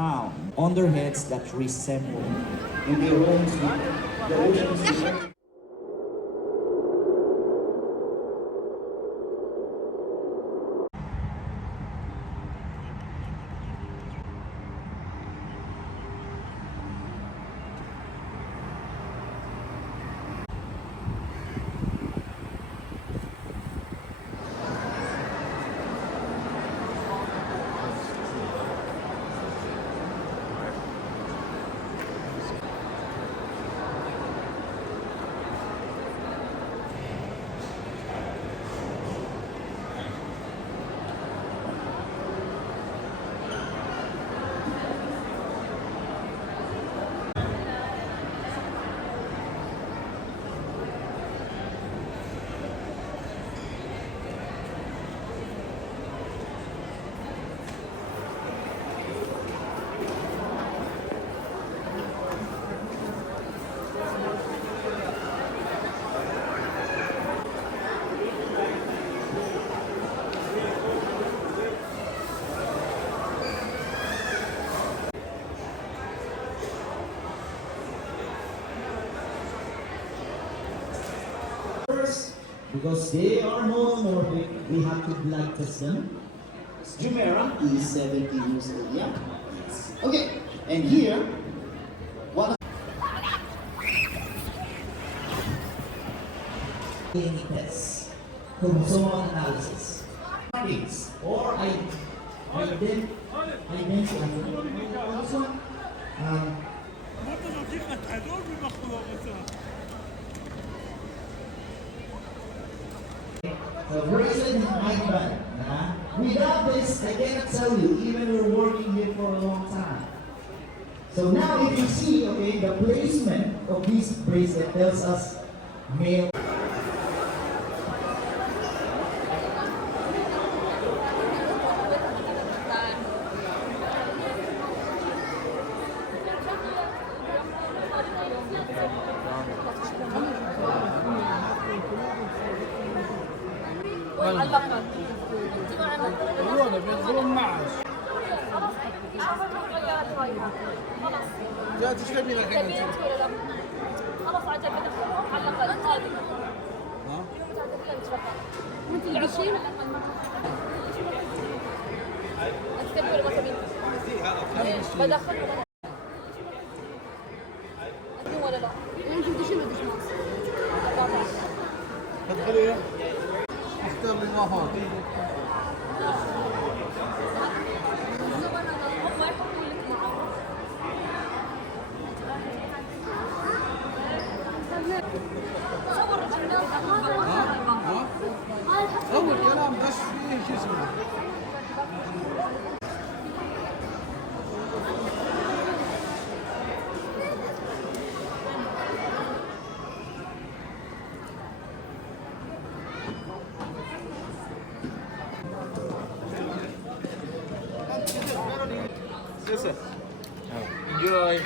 crown on their heads that resemble In their homes, the oceans. because they are monomorphic, we have to blood test them. Jumeirah is 70 years old. Yeah. Okay. And here, one DNA tests, chromosomal analysis, findings, or identity. The person in my band. Without this, I cannot tell you, even we're working here for a long time. So now if you see, okay, the placement of this bracelet tells us male. ايوه بينزلون معش جاء تشربين الحين خلاص عجبتك على الاقل ها انت العشرين تبي ولا ما تبي؟ بدخل ولا لا؟ انت تدشين ولا تدشين؟ تدخلي اختار لي ما هو أول كلام بس فيه شو اسمه Enjoy.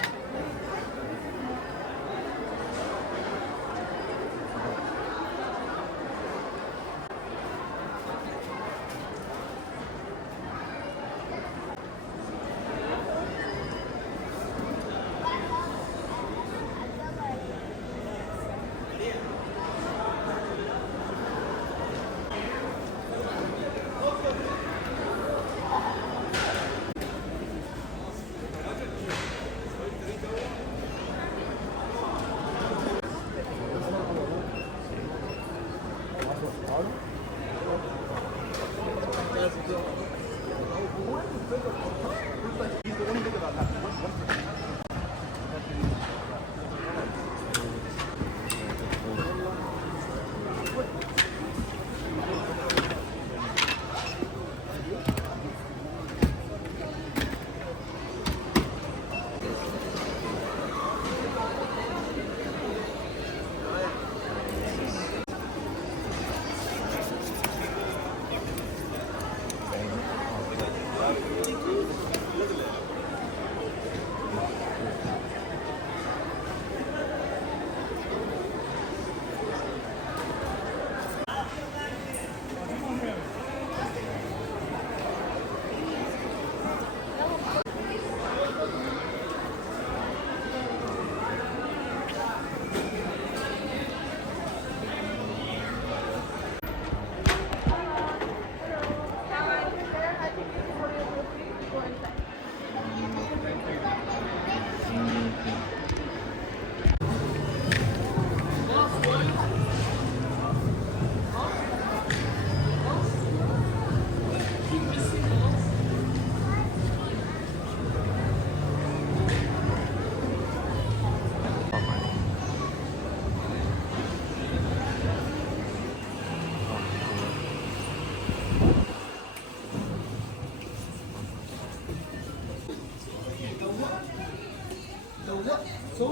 After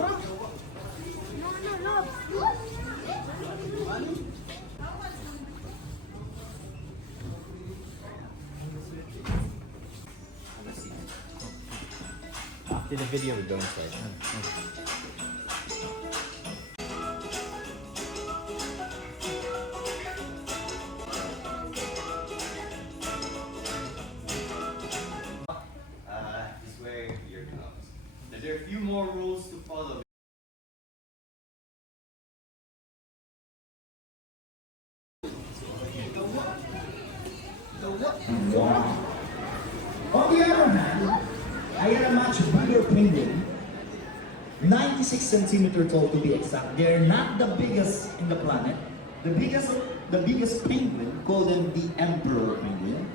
the video, we're going inside. Is where your comes. Now, there are a few more rules to follow. Wow. On the other hand, I had a much bigger penguin, 96 centimeter tall to be exact. They're not the biggest in the planet. The biggest penguin, call them the emperor penguin.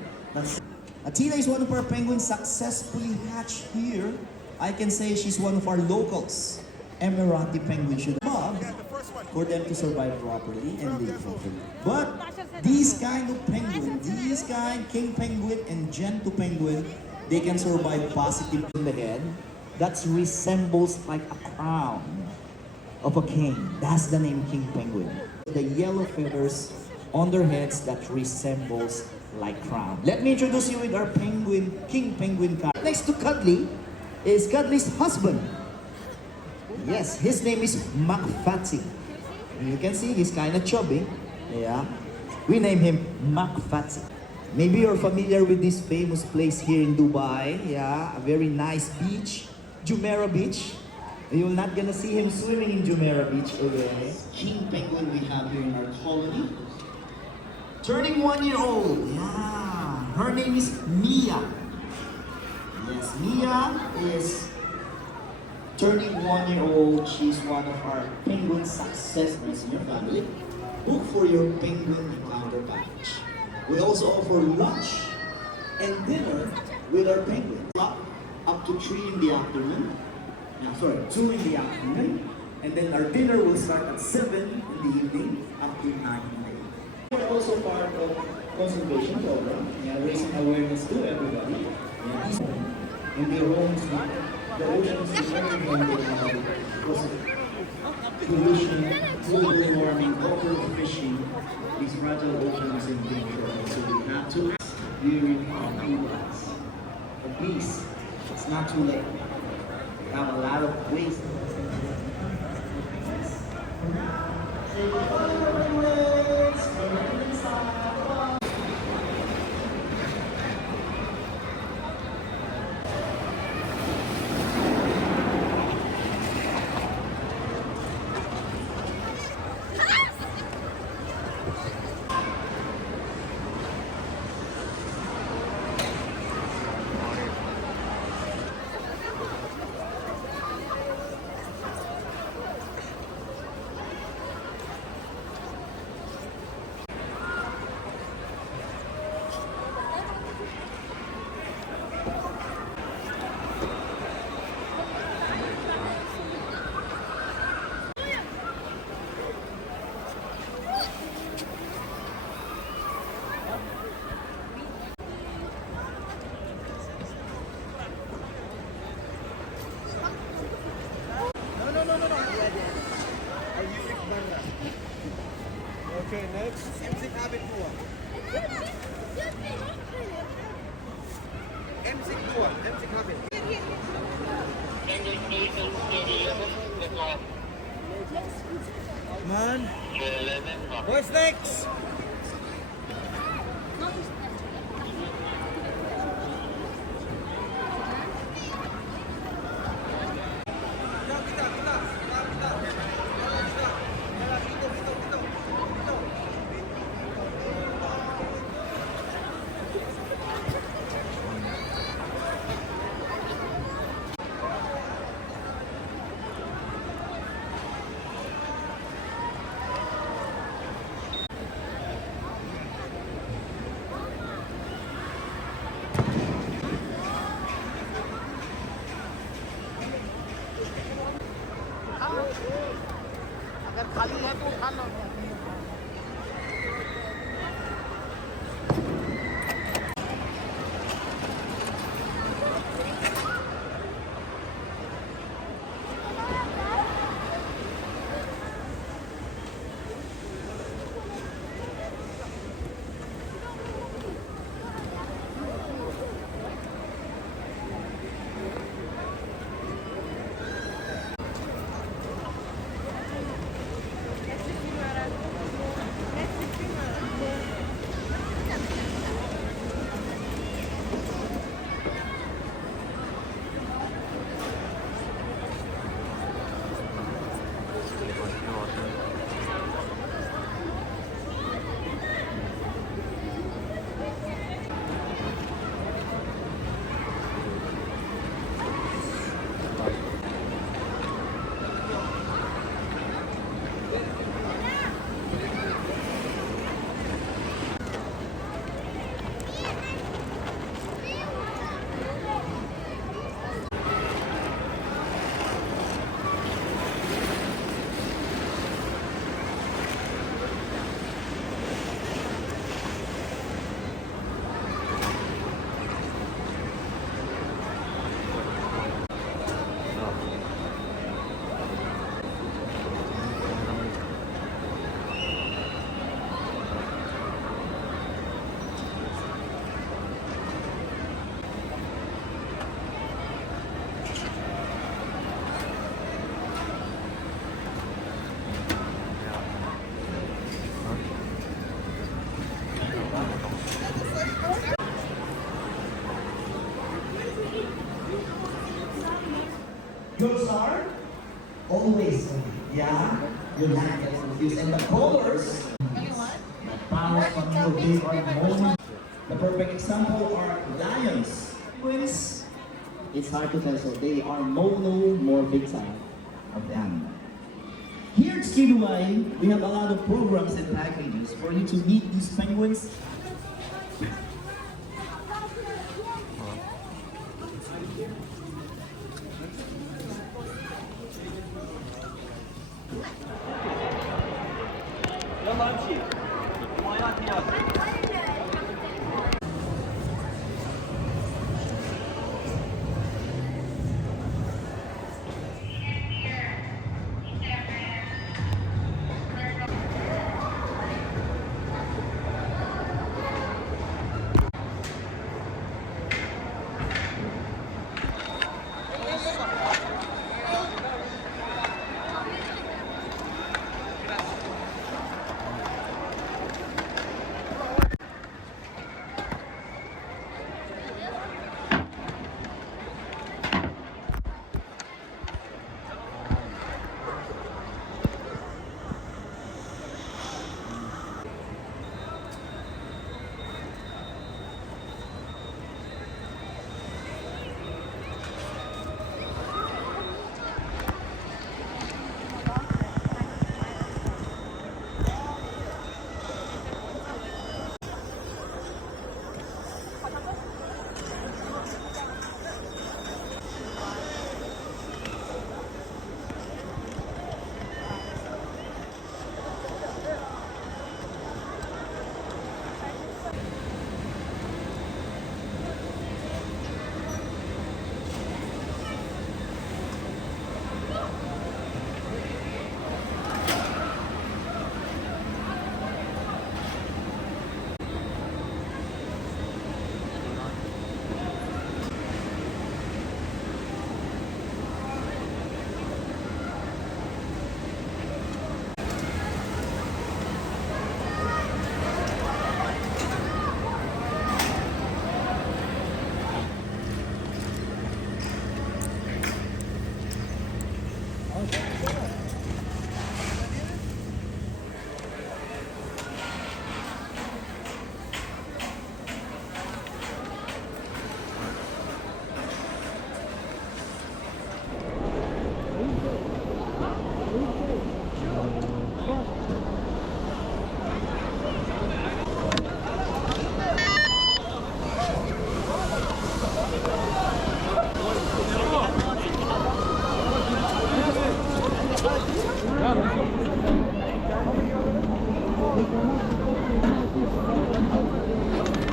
Attila is one of our penguins successfully hatched here. I can say she's one of our locals. Emirati penguin should have for them to survive properly and live properly. But these kind of penguin, king penguin and gentoo penguin, they can survive positive in the head. That resembles like a crown of a king. That's the name king penguin. The yellow feathers on their heads that resembles like crown. Let me introduce you with our penguin, king penguin. Next to Cuddly is Cuddly's husband. Yes, his name is Macfatty. You can see he's kind of chubby. Yeah, we name him Macfatty. Maybe you're familiar with this famous place here in Dubai. Yeah, a very nice beach, Jumeirah Beach. You're not gonna see him swimming in Jumeirah Beach. Okay. King penguin we have here in our colony. Turning 1 year old. Yeah, her name is Mia. Yes, Mia is turning 1 year old. She's one of our penguin success stories in your family. Book for your penguin encounter package. We also offer lunch and dinner with our penguin. Up to 3 in the afternoon. 2 in the afternoon. And then our dinner will start at 7 in the evening up to 9 in the evening. We're also part of conservation program, raising awareness to everybody. In their homes, the oceans is very vulnerable because of pollution, global warming, overfishing. These fragile oceans in danger. So we have to during our humans. But please, it's not too late. We have a lot of waste. Okay, next. امسك هابط جوا. امسك جوا، امسك هابط. Man. What's next? अगर खाली है तो उठा लो Those are always, yeah, you like it confused. And the colors, the powers from your big are molding. The perfect example are lions. Penguins, it's hard to tell, so they are monomorphic type of the animal. Here at Skidway, we have a lot of programs and packages for you to meet these penguins. يلا امشي المايات يلا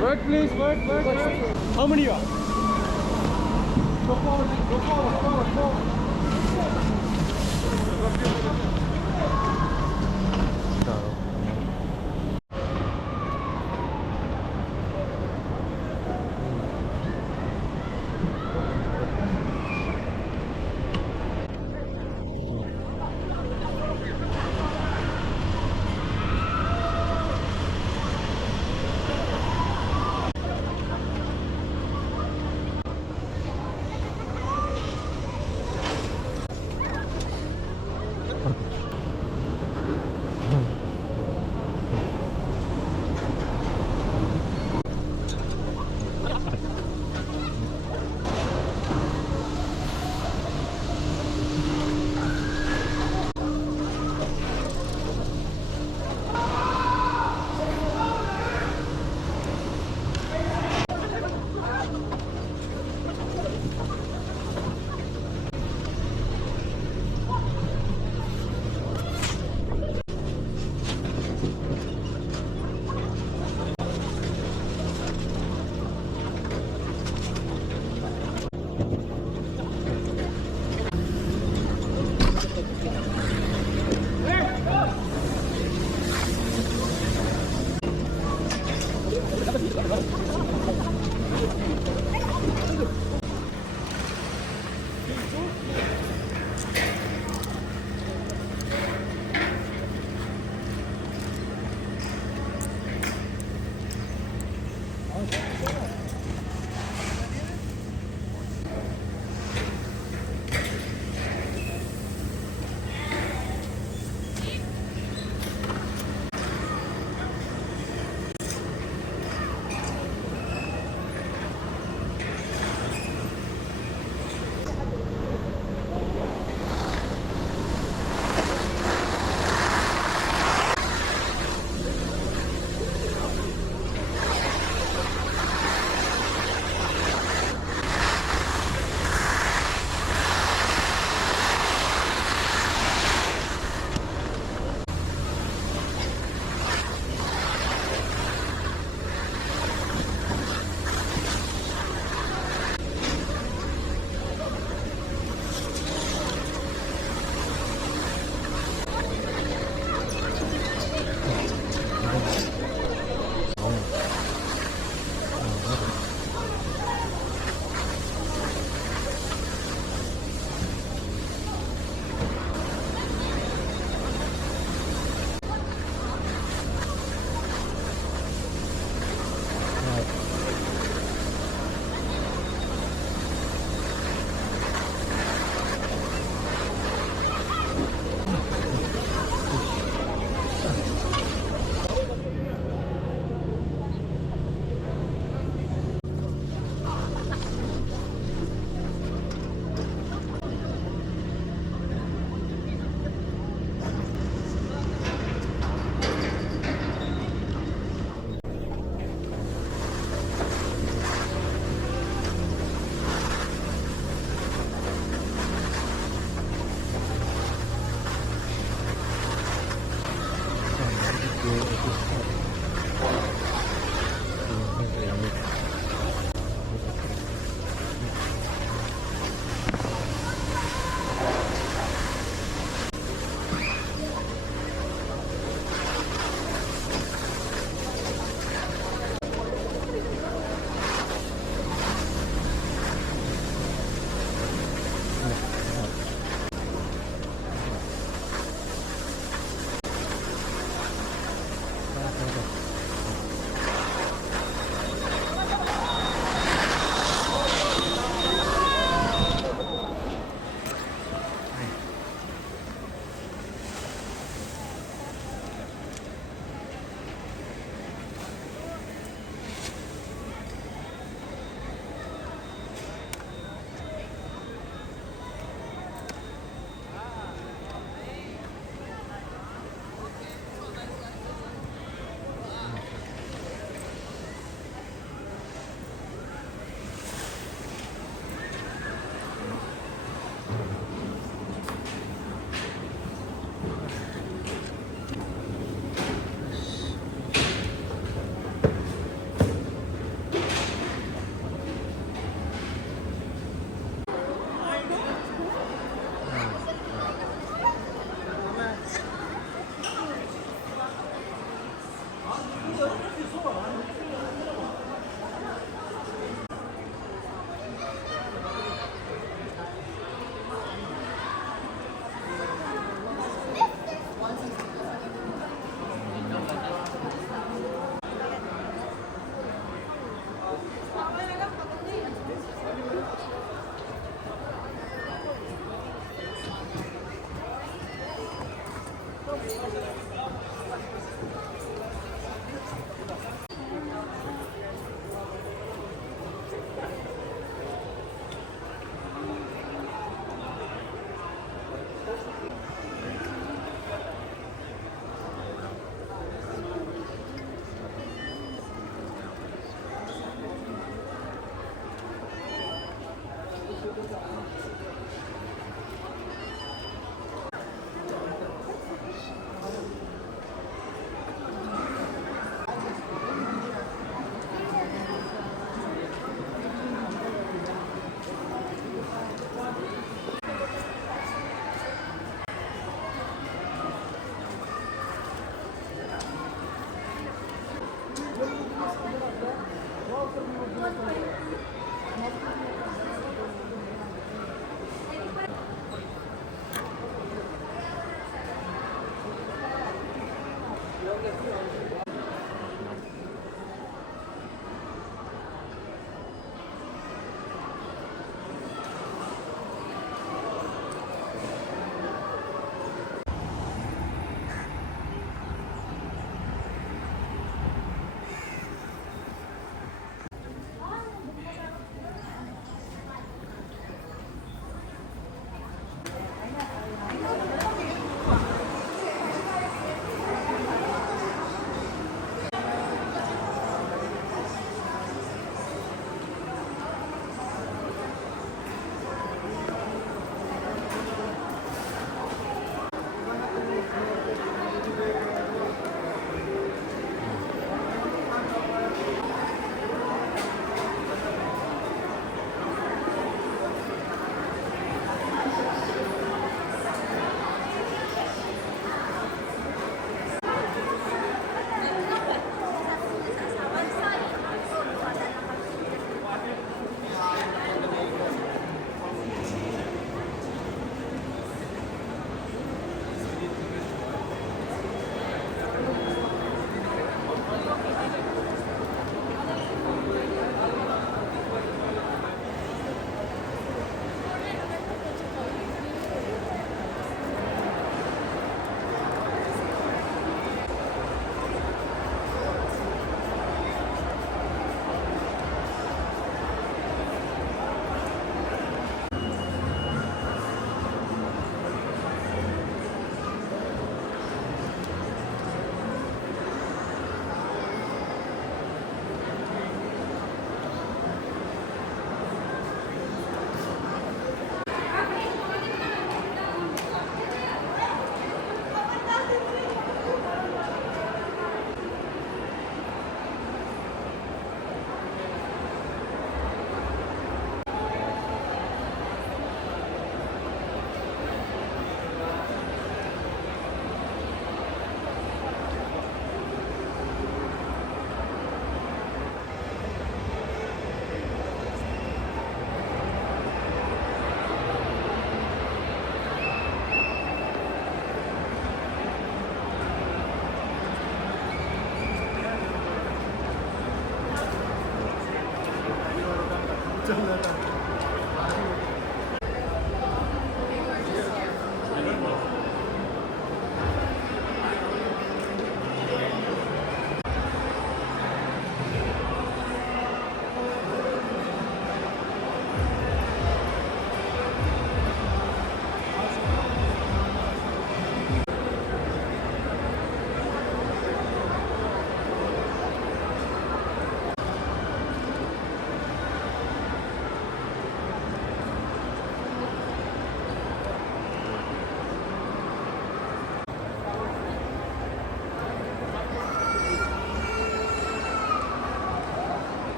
Work, please, work. How many are? Go forward.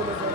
ربنا يبارك